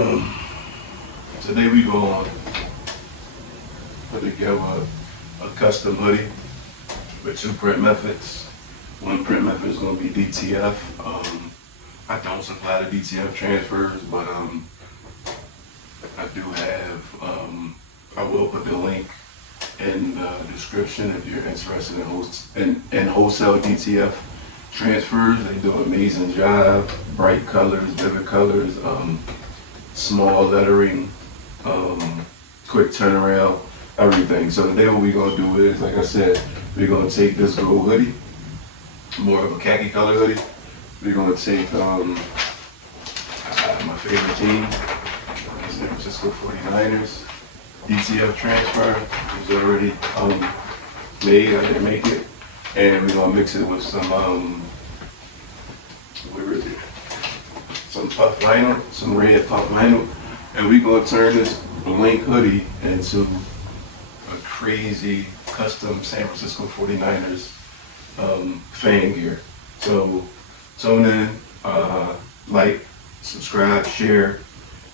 Today we gonna put together a custom hoodie with 2 print methods. One print method is gonna be DTF. I don't supply the DTF transfers, but I do have. I will put the link in the description if you're interested in wholesale DTF transfers. They do an amazing job. Bright colors, vivid colors, small lettering, quick turnaround, everything. So today what we're gonna do is, like I said, we're gonna take this gold hoodie, more of a khaki color hoodie. We're gonna take my favorite team, San Francisco 49ers. DTF transfer is already made. I didn't make it. And we're gonna mix it with some where is it? Some puff vinyl, some red puff vinyl. And we're gonna turn this blank hoodie into a crazy custom San Francisco 49ers fan gear. So tune in, like, subscribe, share,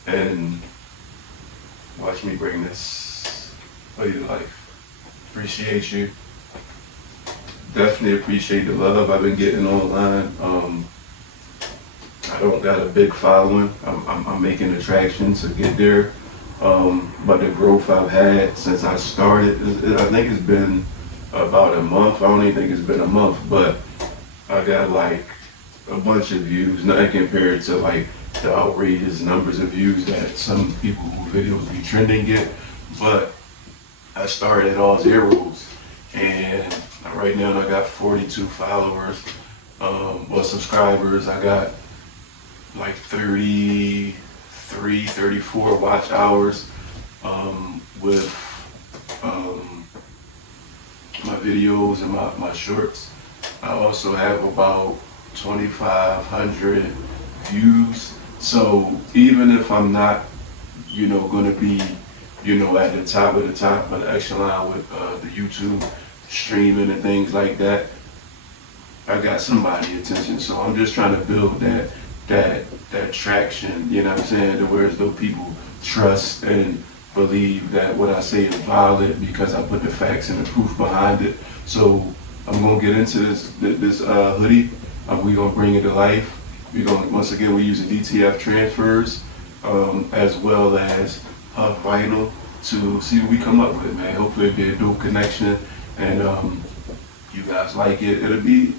and watch me bring this hoodie to life. Appreciate you. Definitely appreciate the love I've been getting online. I don't got a big following. I'm making the traction to get there. But the growth I've had since I started, I think it's been about a month. I don't even think it's been a month, but I got like a bunch of views, nothing compared to like the outrageous numbers of views that some people who videos be trending get. But I started at all zeros, and right now I got 42 followers, or subscribers. I got like 33, 34 watch hours with my videos and my shorts. I also have about 2,500 views. So even if I'm not, going to be, at the top of the echelon with the YouTube streaming and things like that, I got somebody's attention. So I'm just trying to build that traction, you know what I'm saying, to where as though people trust and believe that what I say is valid because I put the facts and the proof behind it. So I'm gonna get into this hoodie. We're gonna bring it to life. Once again, we're using DTF transfers as well as puff vinyl to see what we come up with, man. Hopefully it'll be a dope connection, and you guys like it. It'll be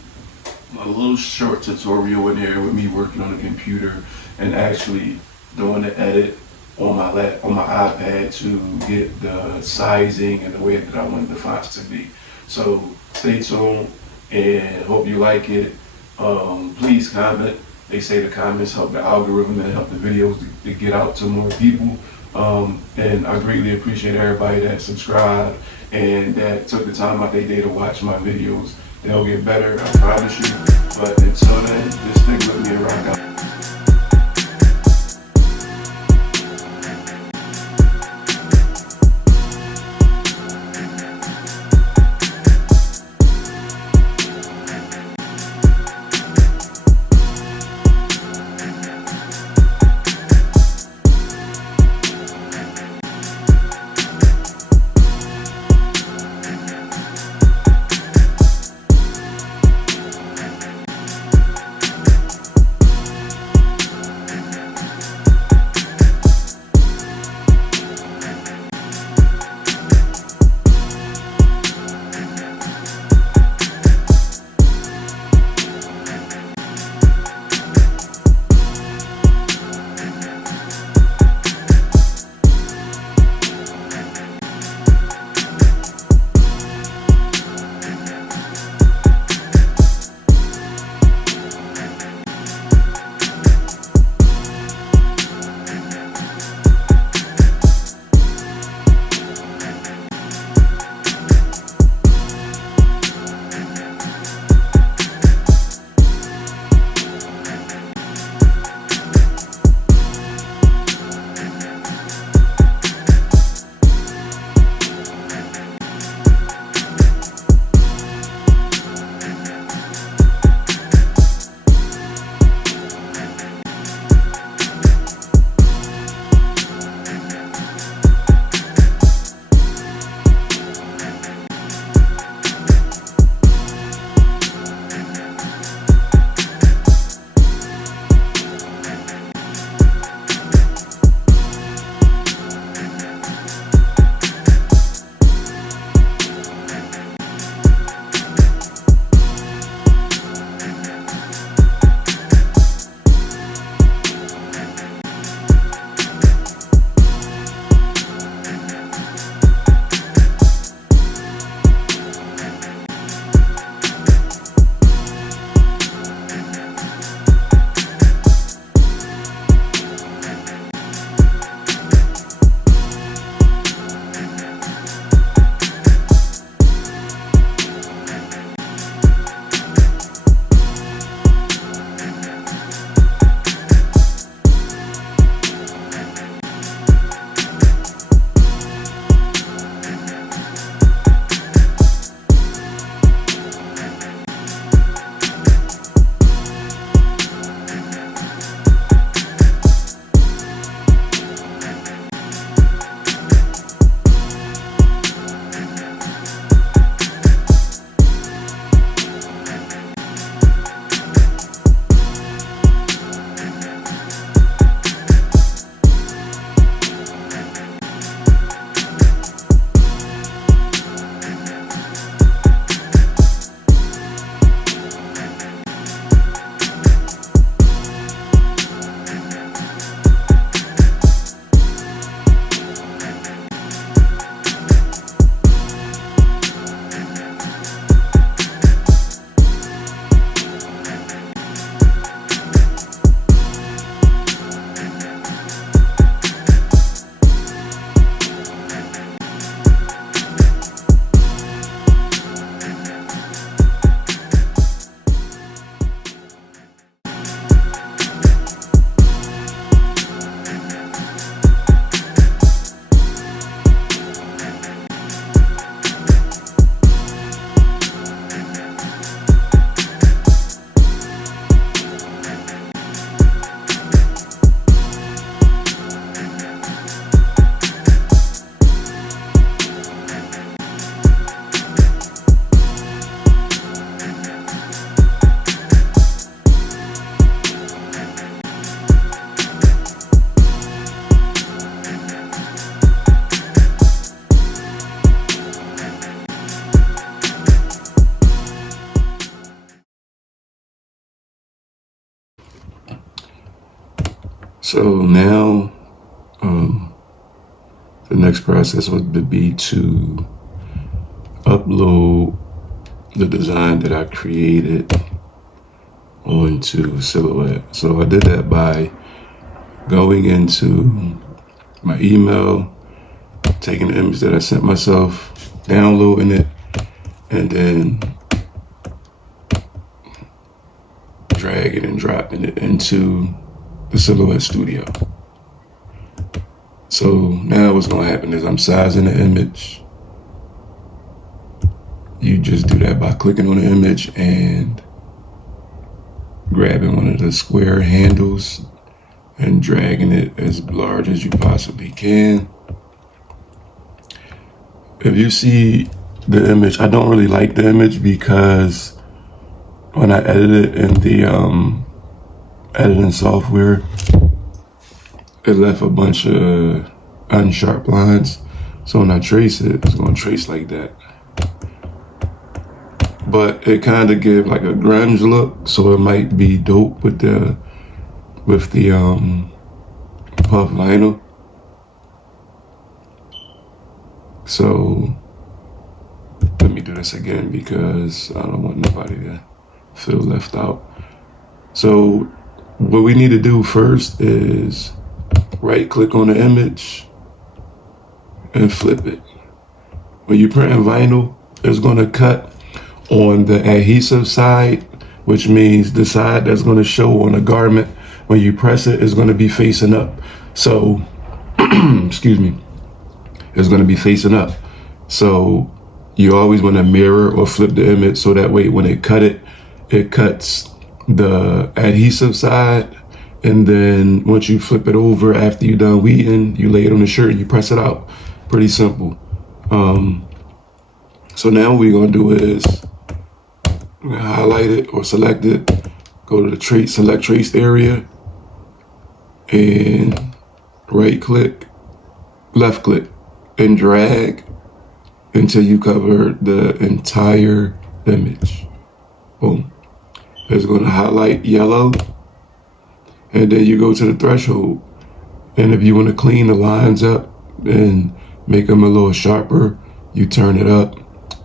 a little short tutorial in here with me working on the computer and actually doing the edit on my iPad to get the sizing and the way that I want the fonts to be. So stay tuned and hope you like it. Please comment. They say the comments help the algorithm and help the videos to get out to more people. And I greatly appreciate everybody that subscribed and that took the time out their day to watch my videos. They'll get better, I promise you. But until then, just stick with me and rock out. So now the next process would be to upload the design that I created onto Silhouette. So I did that by going into my email, taking the image that I sent myself, downloading it, and then dragging and dropping it into the Silhouette Studio. So now what's gonna happen is I'm sizing the image. You just do that by clicking on the image and grabbing one of the square handles and dragging it as large as you possibly can. If you see the image, I don't really like the image because when I edit it in the editing software, it left a bunch of unsharp lines. So when I trace it, it's gonna trace like that. But it kind of gives like a grunge look, so it might be dope with the puff vinyl. So let me do this again because I don't want nobody to feel left out. So what we need to do first is right click on the image and flip it. When you're printing vinyl, it's gonna cut on the adhesive side, which means the side that's gonna show on the garment when you press it is gonna be facing up. So, excuse me, it's gonna be facing up. So you always wanna mirror or flip the image so that way when it cuts the adhesive side, and then once you flip it over after you're done weeding, you lay it on the shirt and you press it out. Pretty simple. So now what we're gonna do is we're gonna highlight it or select it, go to the select traced area, and right click, left click, and drag until you cover the entire image. Boom. It's gonna highlight yellow, and then you go to the threshold. And if you wanna clean the lines up and make them a little sharper, you turn it up.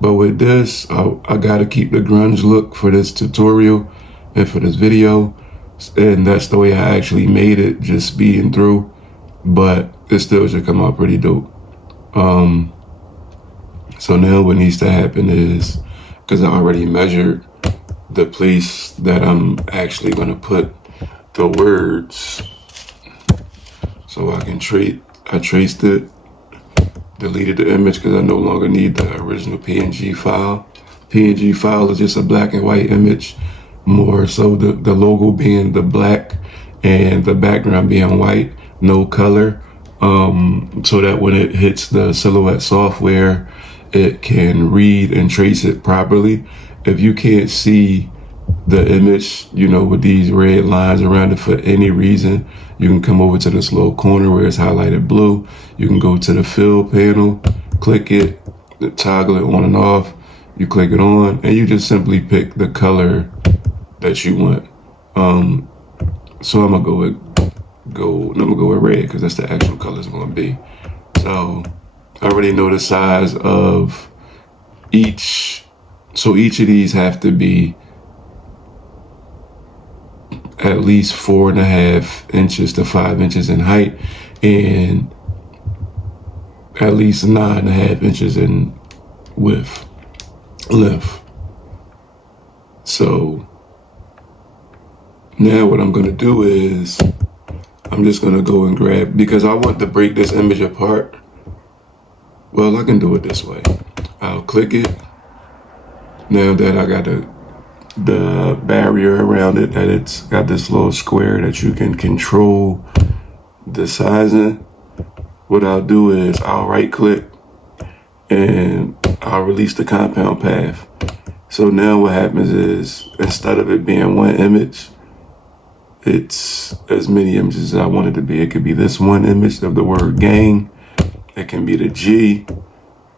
But with this, I gotta keep the grunge look for this tutorial and for this video. And that's the way I actually made it, just speeding through. But it still should come out pretty dope. So now what needs to happen is, because I already measured the place that I'm actually gonna put the words, so I traced it, deleted the image because I no longer need the original PNG file. PNG file is just a black and white image, more so the logo being the black and the background being white, no color, so that when it hits the Silhouette software, it can read and trace it properly. If you can't see the image, with these red lines around it for any reason, you can come over to this little corner where it's highlighted blue. You can go to the fill panel, click it, toggle it on and off. You click it on, and you just simply pick the color that you want. So I'm gonna go with gold. I'm gonna go with red because that's the actual color it's gonna be. So I already know the size of each. So each of these have to be at least 4.5 inches to 5 inches in height, and at least 9.5 inches in length. So now what I'm gonna do is I'm just gonna go and grab, because I want to break this image apart. Well, I can do it this way. I'll click it. Now that I got the barrier around it, that it's got this little square that you can control the sizing, what I'll do is I'll right click and I'll release the compound path. So now what happens is, instead of it being one image, it's as many images as I want it to be. It could be this one image of the word gang. It can be the G.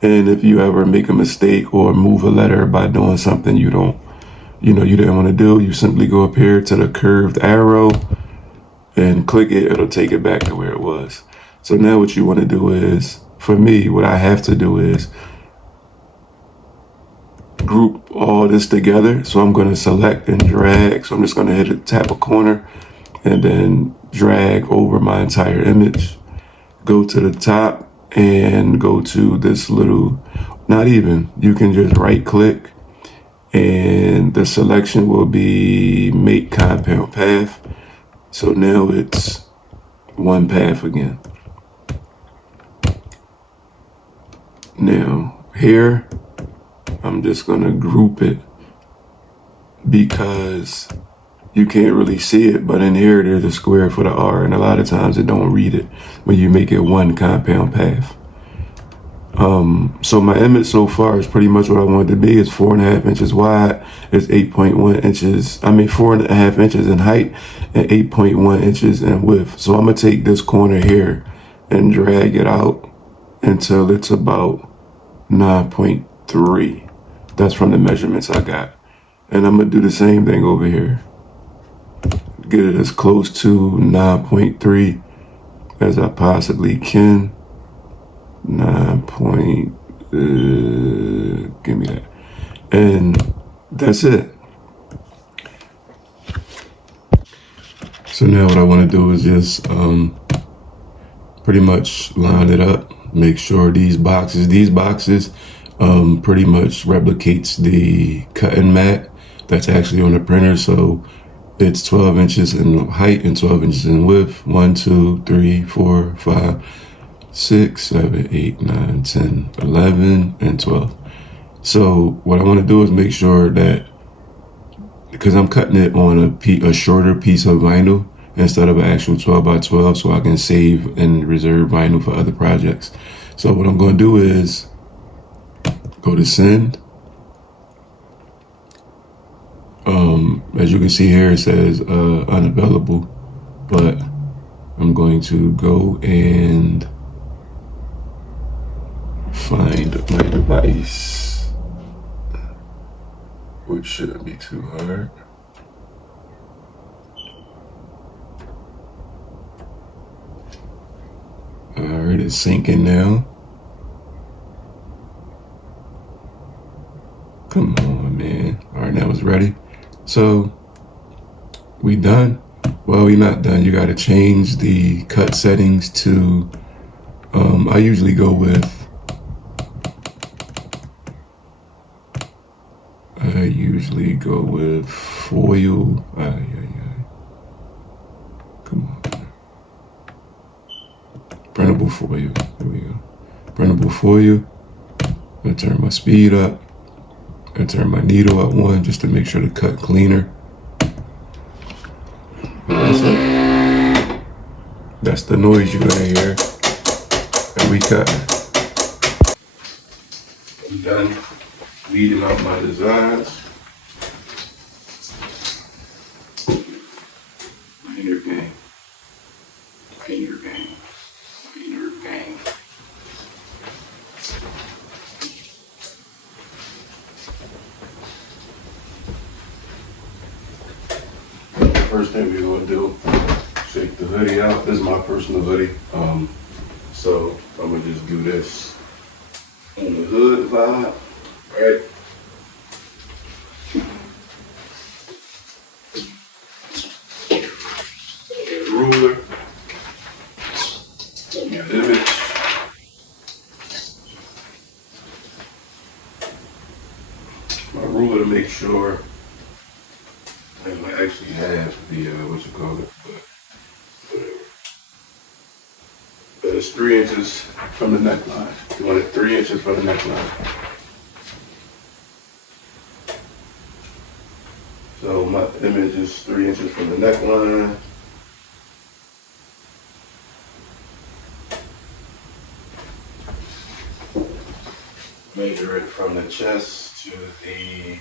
And if you ever make a mistake or move a letter by doing something you didn't want to do, you simply go up here to the curved arrow and and click it, it'll take it back to where it was. So now what you want to do is, for me, what I have to do is group all this together. So I'm going to select and drag. So I'm just going to tap a corner and then drag over my entire image. Go to the top and go to this little, not even, you can just right click and the selection will be make compound path. So now it's one path again. Now here, I'm just gonna group it because you can't really see it, but in here there's a square for the R, and a lot of times it don't read it when you make it one compound path. So my image so far is pretty much what I want it to be. It's 4.5 inches wide. It's 8.1 inches. 4.5 inches in height and 8.1 inches in width. So I'm gonna take this corner here and drag it out until it's about 9.3. That's from the measurements I got. And I'm gonna do the same thing over here. Get it as close to 9.3 as I possibly can. 9 point, give me that. And that's it. So now what I want to do is just pretty much line it up. Make sure these boxes pretty much replicates the cutting mat that's actually on the printer. So it's 12 inches in height and 12 inches in width. 1, 2, 3, 4, 5, 6, 7, 8, 9, 10, 11, and 12. So what I want to do is make sure that, because I'm cutting it on a shorter piece of vinyl instead of an actual 12 by 12, so I can save and reserve vinyl for other projects. So what I'm going to do is go to send. As you can see here, it says unavailable, but I'm going to go and find my device, which shouldn't be too hard. Alright, it's syncing now. Come on, man. Alright, now it's ready. So, we done. Well, we not done. You gotta change the cut settings to, I usually go with foil. Come on. Printable foil. There we go. Printable foil. I'm gonna turn my speed up. I turn my needle up 1 just to make sure to cut cleaner. That's it. That's the noise you're gonna hear. And we cut. I'm done weeding out my designs. Painter gang. Painter gang. Painter gang. First thing we're gonna do, shake the hoodie out. This is my personal hoodie. So I'm gonna just do this on the hood vibe, right? Get a ruler, your image. My ruler to make sure I actually have the, what you call it, but whatever. But it's 3 inches from the neckline. You want it 3 inches from the neckline. So my image is 3 inches from the neckline. Measure it from the chest to the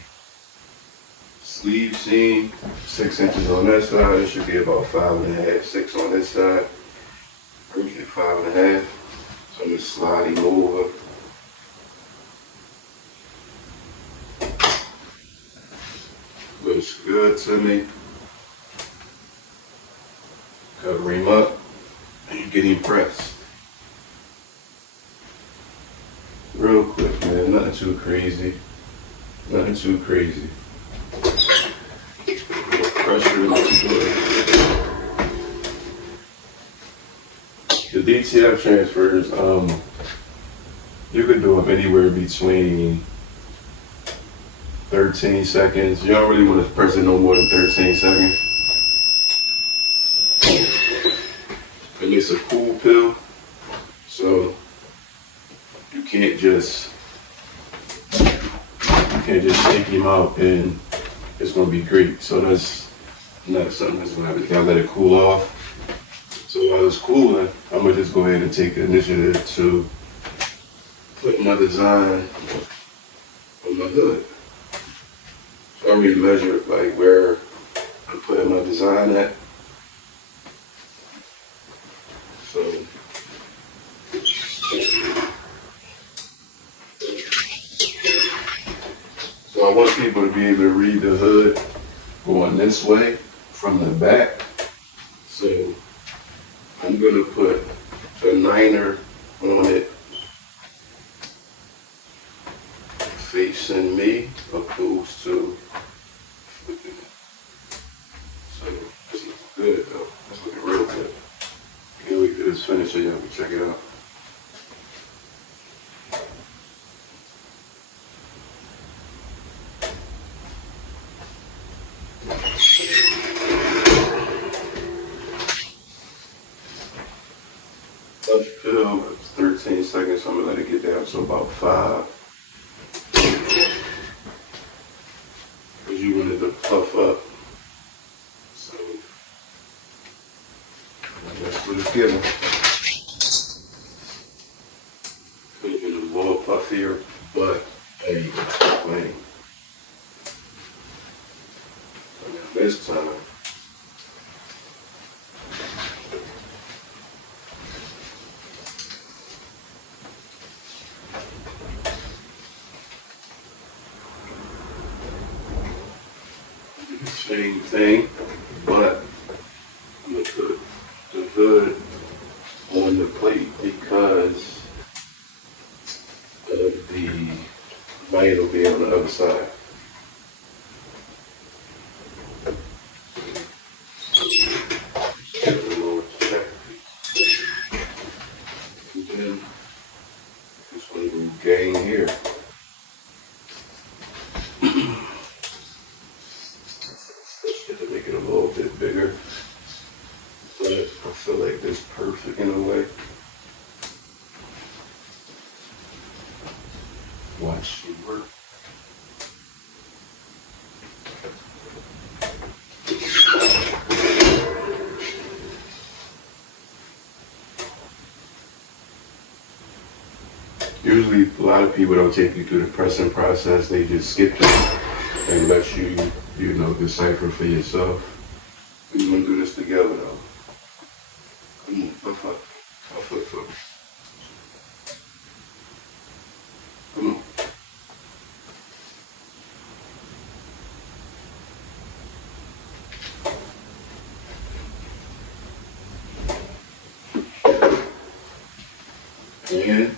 sleeve seam, 6 inches on that side. It should be about 5.5, 6 on this side. Bring it 5.5. So I'm just sliding over. Looks good to me. Cover him up and you get him pressed. Real quick, man, nothing too crazy. Nothing too crazy. Pressure is good. The DTF transfers, you could do them anywhere between 13 seconds. You don't really want to press it no more than 13 seconds. And it's a cool pill, so you can't just take him out and it's gonna be great. So that's not something that's gonna happen. You gotta let it cool off. So while it's cooling, I'm gonna just go ahead and take the initiative to put my design on my hood. So I already measured like where I'm putting my design at. So I want people to be able to read the hood going this way from the back. So I'm gonna put a 9er on it facing me opposed to, so this looks good though. It's looking real good. Can't wait for this finish so y'all can check it out. Touch pill, it's 13 seconds, so I'm gonna let it get down to about 5. Because you want it to puff up. So that's what it's getting. Could have been a little puffier, but hey, plain. So now this time, same thing, but I'm gonna put the hood on the plate because of the vinyl being on the other side. Get a little more check. And then this one will gain here. To make it a little bit bigger, but I feel like this is perfect in a way. Watch it work. Usually a lot of people don't take you through the pressing process, they just skip it and let you, decipher for yourself. We're gonna do this together though. Come on, puff up. Puff up. Come on. And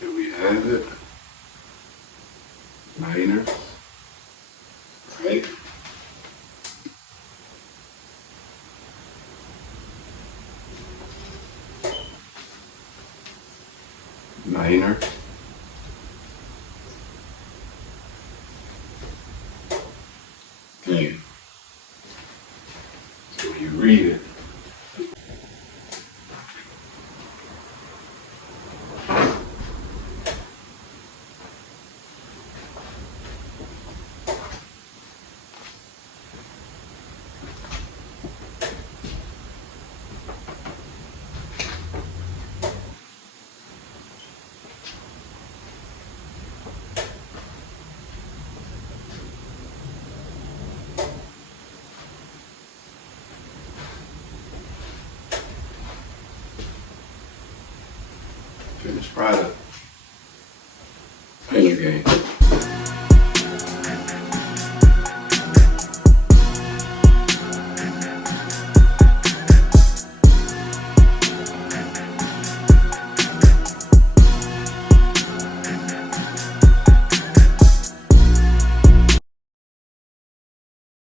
here we have it. 9er. Right? Niner. Okay. So when you read it, finished product. Thank you, gang.